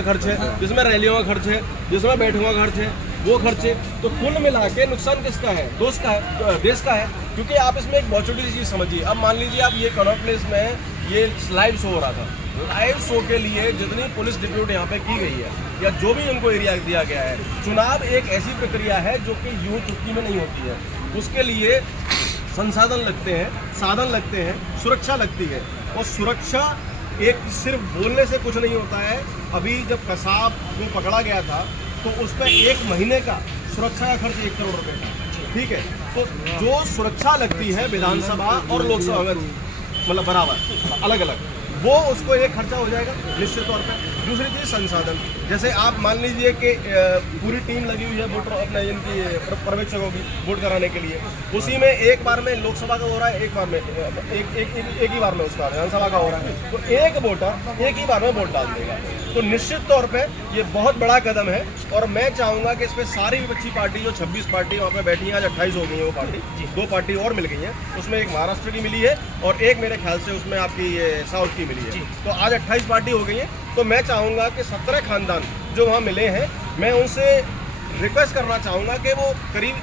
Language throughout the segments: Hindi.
का खर्च है, जिसमें रैलियों का खर्च है, जिसमें बैठकों का खर्च है, वो खर्चे, तो कुल मिला के नुकसान किसका है? देश का है। क्योंकि आप इसमें एक बहुत छोटी सी चीज़ समझिए। अब मान लीजिए आप ये कनॉट प्लेस में ये लाइव शो हो रहा था, लाइव शो के लिए जितनी पुलिस डिप्यूट यहाँ पे की गई है या जो भी उनको एरिया दिया गया है, चुनाव एक ऐसी प्रक्रिया है जो कि यूं चुटकी में नहीं होती है। उसके लिए संसाधन लगते हैं, साधन लगते हैं, सुरक्षा लगती है। और सुरक्षा एक सिर्फ बोलने से कुछ नहीं होता है। अभी जब कसाब को पकड़ा गया था तो उस पर 1 महीने का सुरक्षा का खर्च 1 करोड़ रुपए था, ठीक है। तो जो सुरक्षा लगती है विधानसभा और लोकसभा में मतलब बराबर अलग अलग, वो उसको एक खर्चा हो जाएगा निश्चित तौर पे। दूसरी चीज़ संसाधन, जैसे आप मान लीजिए कि पूरी टीम लगी हुई है वोटर अपने इनकी पर्यवेक्षकों की वोट कराने के लिए, उसी में एक बार में लोकसभा का हो रहा है, एक बार में एक ही बार में उसका विधानसभा का हो रहा है, तो एक वोटर एक ही बार में वोट डाल देगा। तो निश्चित तौर पे ये बहुत बड़ा कदम है। और मैं चाहूँगा कि इस पर सारी विपक्षी पार्टी जो 26 पार्टी वहाँ पे बैठी हैं, आज 28 हो गई है वो पार्टी, 2 पार्टी और मिल गई हैं, उसमें एक महाराष्ट्र की मिली है और एक मेरे ख्याल से उसमें आपकी ये साउथ की मिली है, तो आज 28 पार्टी हो गई है। तो मैं चाहूँगा कि 17 खानदान जो वहाँ मिले हैं, मैं उनसे रिक्वेस्ट करना चाहूँगा कि वो करीब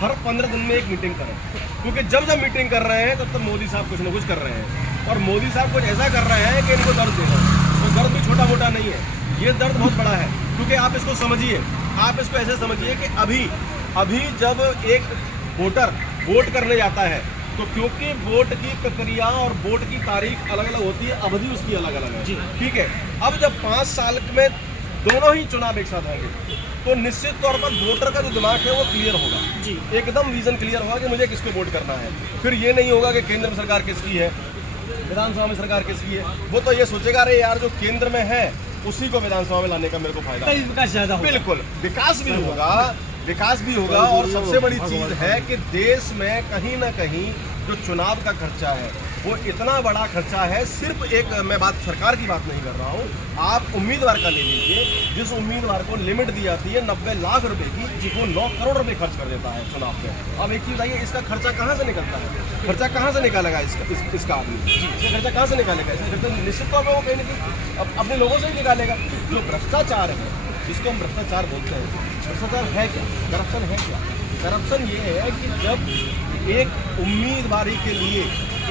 हर 15 दिन में एक मीटिंग करें, क्योंकि जब मीटिंग कर रहे हैं तब मोदी साहब कुछ ना कुछ कर रहे हैं और मोदी साहब कुछ ऐसा कर रहे हैं कि इनको दर्द दे रहे हैं। तो दर्द भी छोटा मोटा नहीं है, ये दर्द बहुत बड़ा है। क्योंकि आप इसको समझिए, आप इसको ऐसे समझिए कि अभी जब एक वोटर वोट करने जाता है तो क्योंकि वोट की प्रक्रिया और वोट की तारीख अलग अलग होती है, अवधि उसकी अलग अलग है, ठीक है। अब जब 5 साल में दोनों ही चुनाव एक साथ होंगे तो निश्चित तौर पर वोटर का जो दिमाग है वो क्लियर होगा जी, एकदम विजन क्लियर होगा कि मुझे किसको वोट करना है। फिर ये नहीं होगा कि केंद्र में सरकार किसकी है, विधानसभा में सरकार किसकी है। वो तो ये सोचेगा अरे यार जो केंद्र में है उसी को विधानसभा में लाने का मेरे को फायदा, विकास ज्यादा होगा। बिल्कुल विकास भी होगा। और सबसे बड़ी चीज है कि देश में कहीं ना कहीं जो चुनाव का खर्चा है वो इतना बड़ा खर्चा है। सिर्फ एक मैं बात सरकार की बात नहीं कर रहा हूँ, आप उम्मीदवार का ले लीजिए, जिस उम्मीदवार को लिमिट दी जाती है 90 लाख रुपए की, वो 9 करोड़ रुपए खर्च कर देता है चुनाव में। अब एक चीज बताइए, इसका खर्चा कहाँ से निकलता है? खर्चा कहाँ से निकालेगा इसका आदमी? इसका खर्चा कहाँ से निकालेगा? इसका खर्चा निश्चित तौर पर वो कहीं ना कहीं अपने लोगों से ही निकालेगा। जो भ्रष्टाचार है, जिसको हम भ्रष्टाचार बोलते हैं, भ्रष्टाचार है क्या? करप्शन है क्या? करप्शन ये है कि जब एक उम्मीदवारी के लिए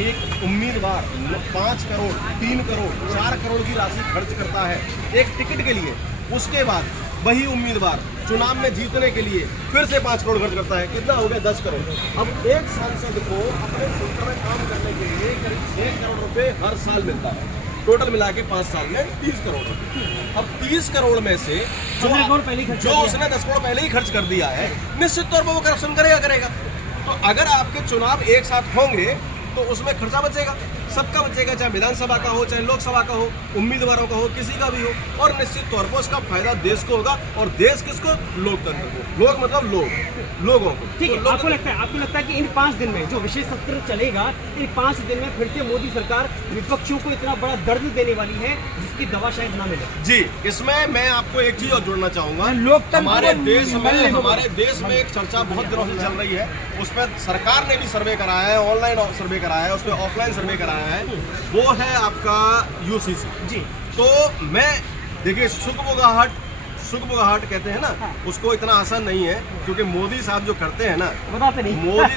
एक उम्मीदवार 5 करोड़, 3 करोड़, 4 करोड़ की राशि खर्च करता है एक टिकट के लिए, उसके बाद वही उम्मीदवार चुनाव में जीतने के लिए फिर से 5 करोड़ खर्च करता है, कितना हो गया? 10 करोड़। अब एक सांसद को अपने क्षेत्र में काम करने के लिए करीब 6 करोड़ रुपए हर साल मिलता है, टोटल मिला के 5 साल में 30 करोड़ रुपए। अब 30 करोड़ में से जो उसने 10 करोड़ पहले ही खर्च कर दिया है, निश्चित तौर पर वो करप्शन करेगा। तो अगर आपके चुनाव एक साथ होंगे तो उसमें खर्चा बचेगा, सबका बचेगा, चाहे विधानसभा का हो, चाहे लोकसभा का हो, उम्मीदवारों का हो, किसी का भी हो। और निश्चित तौर पर उसका फायदा देश को होगा। और देश किसको? लोकतंत्र को। लोग मतलब लोगों को। ठीक है, आपको लगता है कि इन 5 दिन में जो विशेष सत्र चलेगा, इन 5 दिन में फिर से मोदी सरकार विपक्षियों को इतना बड़ा दर्द देने वाली है जिसकी दवा शायद ना मिले? जी, इसमें मैं आपको एक चीज और जोड़ना चाहूंगा। हमारे देश में एक चर्चा बहुत दिनों से चल रही है, उस पर सरकार ने भी सर्वे कराया है, ऑनलाइन सर्वे कराया है, उस पर ऑफलाइन सर्वे कराया है, वो है आपका यूसीसी जी। तो मैं देखिए, सुगबुगाहट कहते हैं ना, उसको इतना आसान नहीं है, क्योंकि मोदी साहब जो करते हैं ना, बताते नहीं। मोदी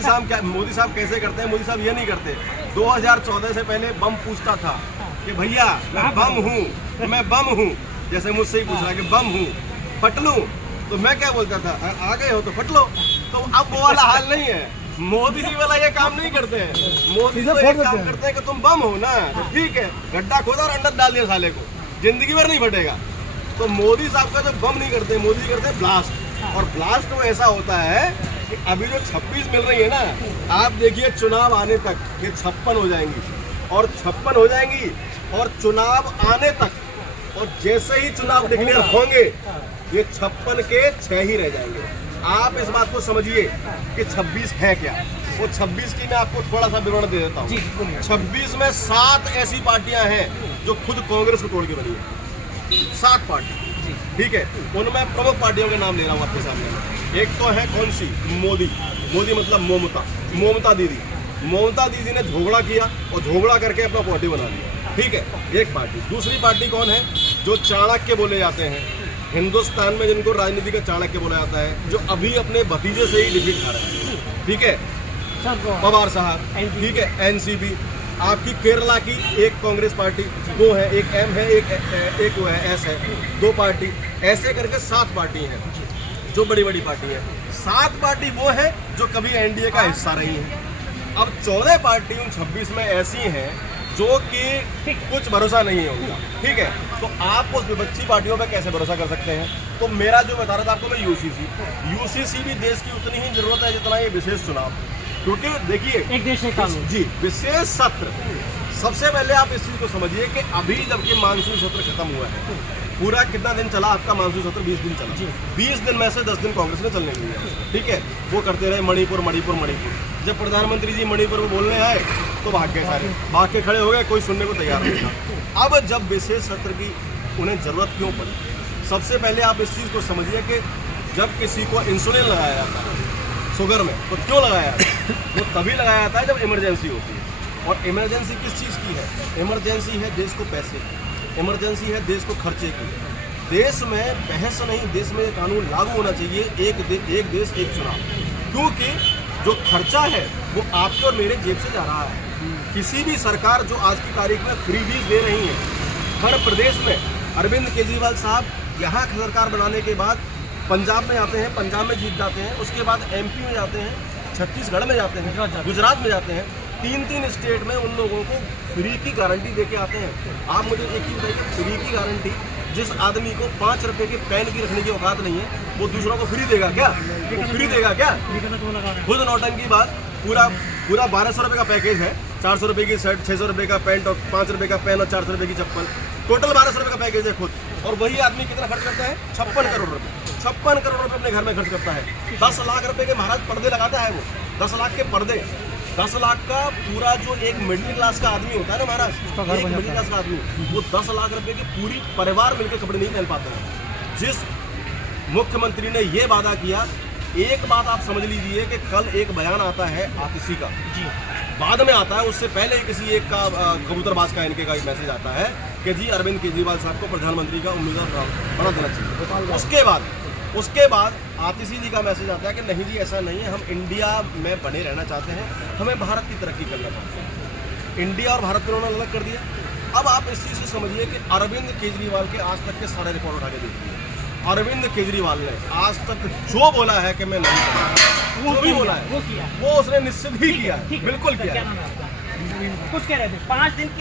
साहब कैसे करते हैं? मोदी साहब ये नहीं करते। 2014 से पहले बम पूछता था कि भैया मैं बम हूँ, जैसे मुझसे ही पूछ रहा है कि बम हूँ, फट लूं? तो मैं क्या बोलता था, आ गए हो तो फट लो। तो अब वो वाला हाल नहीं है, मोदी जी वाला ये काम नहीं करते हैं। मोदी तो ये काम करते हैं कि तुम बम हो ना, तो ठीक है, गड्ढा खोदा और अंदर डाल दिया साले को, जिंदगी भर नहीं फटेगा। तो मोदी साहब का जो बम नहीं करते, मोदी जी करते हैं ब्लास्ट। और ब्लास्ट तो ऐसा होता है कि अभी जो 26 मिल रही है ना, आप देखिए चुनाव आने तक ये 56 हो जाएंगी और 56 हो जाएंगी, और चुनाव आने तक और जैसे ही चुनाव डिक्लेयर होंगे ये 56 के 6 ही रह जाएंगे। आप इस बात को समझिए कि 26 है क्या। वो 26 की मैं आपको थोड़ा सा विवरण दे देता हूँ। 26 में 7 ऐसी पार्टियां हैं जो खुद कांग्रेस को तोड़ के बनी है, 7 पार्टी, ठीक है। उनमें प्रमुख पार्टियों के नाम ले रहा हूँ आपके सामने। एक तो है कौन सी? मोदी मतलब ममता दीदी ने झोगड़ा किया और झोगड़ा करके अपना पार्टी बना लिया, ठीक है, एक पार्टी। दूसरी पार्टी कौन है? जो चाणक्य बोले जाते हैं हिंदुस्तान में, जिनको राजनीति का चाणक्य बोला जाता है, जो अभी अपने भतीजे से ही डिफीट खा रहे हैं, ठीक है, पवार साहब, ठीक है, एनसीपी, आपकी केरला की एक कांग्रेस पार्टी, वो है, एक एम है, एक वो है, एस है, 2 पार्टी, ऐसे करके 7 पार्टी हैं जो बड़ी बड़ी पार्टी है। 7 पार्टी वो है जो कभी एनडीए का हिस्सा रही है। अब 14 पार्टी उन 26 में ऐसी हैं जो कि कुछ भरोसा नहीं है उनका, ठीक है। तो आप उस विपक्षी पार्टियों पे कैसे भरोसा कर सकते हैं? तो मेरा जो बता रहा था आपको मैं, यूसीसी भी देश की उतनी ही जरूरत है जितना ये विशेष चुनाव, क्योंकि देखिए एक देश एक कानून जी, विशेष सत्र, सबसे पहले आप इस चीज को समझिए कि अभी जबकि मानसून सत्र खत्म हुआ है, पूरा कितना दिन चला आपका मानसून सत्र? 20 दिन चला। 20 दिन में से 10 दिन कांग्रेस ने चलने दिया, ठीक है, वो करते रहे मणिपुर। जब प्रधानमंत्री जी मणिपुर में बोलने आए तो भाग गए, सारे भाग के खड़े हो गए, कोई सुनने को तैयार नहीं था। अब जब विशेष सत्र की उन्हें जरूरत क्यों पड़ी? सबसे पहले आप इस चीज़ को समझिए कि जब किसी को इंसुलिन लगाया जाता है शुगर में, तो क्यों लगाया जाता है? वो तभी लगाया जाता है जब इमरजेंसी होती है। और इमरजेंसी किस चीज़ की है? इमरजेंसी है देश को पैसे की, इमरजेंसी है देश को खर्चे की। देश में बहस नहीं, देश में कानून लागू होना चाहिए, एक देश एक चुनाव, क्योंकि जो खर्चा है वो आपके और मेरे जेब से जा रहा है। किसी भी सरकार जो आज की तारीख में फ्रीबीज दे रही है, हर प्रदेश में अरविंद केजरीवाल साहब यहाँ सरकार बनाने के बाद पंजाब में जाते हैं, पंजाब में जीत जाते हैं, उसके बाद एमपी में जाते हैं, छत्तीसगढ़ में जाते हैं, गुजरात में जाते हैं, 3 स्टेट में उन लोगों को फ्री की गारंटी दे के आते हैं। आप मुझे एक चीज़ बताइए, फ्री की गारंटी, जिस आदमी को 5 रुपए के पेन की रखने की औकात नहीं है, वो दूसरों को फ्री देगा क्या? वो फ्री देगा क्या? खुद नौटंकी बात, पूरा 1200 रुपये का पैकेज है, 400 रुपये की शर्ट, 600 रुपये का पैंट और 5 रुपये का पेन और 400 रुपये की चप्पल, टोटल 1200 रुपये का पैकेज है खुद। और वही आदमी कितना खर्च करता है? 56 करोड़ रुपये, 56 करोड़ रुपये अपने घर में खर्च करता है। 10 लाख रुपए के महाराज पर्दे लगाता है वो, 10 लाख के पर्दे, 10 लाख का पूरा जो एक मिडिल क्लास का आदमी होता है ना महाराज, एक मिडिल क्लास का आदमी, वो 10 लाख रुपए की पूरी परिवार मिलकर कपड़े नहीं पहन पाता है। जिस मुख्यमंत्री ने ये वादा किया, एक बात आप समझ लीजिए कि कल एक बयान आता है आतिशी का, बाद में आता है, उससे पहले किसी एक का कबूतरबाज का इनके का एक मैसेज आता है कि जी अरविंद केजरीवाल साहब को प्रधानमंत्री का उम्मीदवार बना देना चाहिए। उसके बाद आतिशी जी का मैसेज आता है कि नहीं जी ऐसा नहीं है, हम इंडिया में बने रहना चाहते हैं, हमें भारत की तरक्की करना चाहते हैं। इंडिया और भारत को उन्होंने अलग कर दिया। अब आप इस चीज़ से समझिए कि अरविंद केजरीवाल के आज तक के सारे रिकॉर्ड उठा के देखिए, अरविंद केजरीवाल ने आज तक जो बोला है कि मैं नहीं करूँगा, वो भी बोला है, वो उसने निश्चित ही किया है, बिल्कुल किया है। कुछ कह रहे थे 5 दिन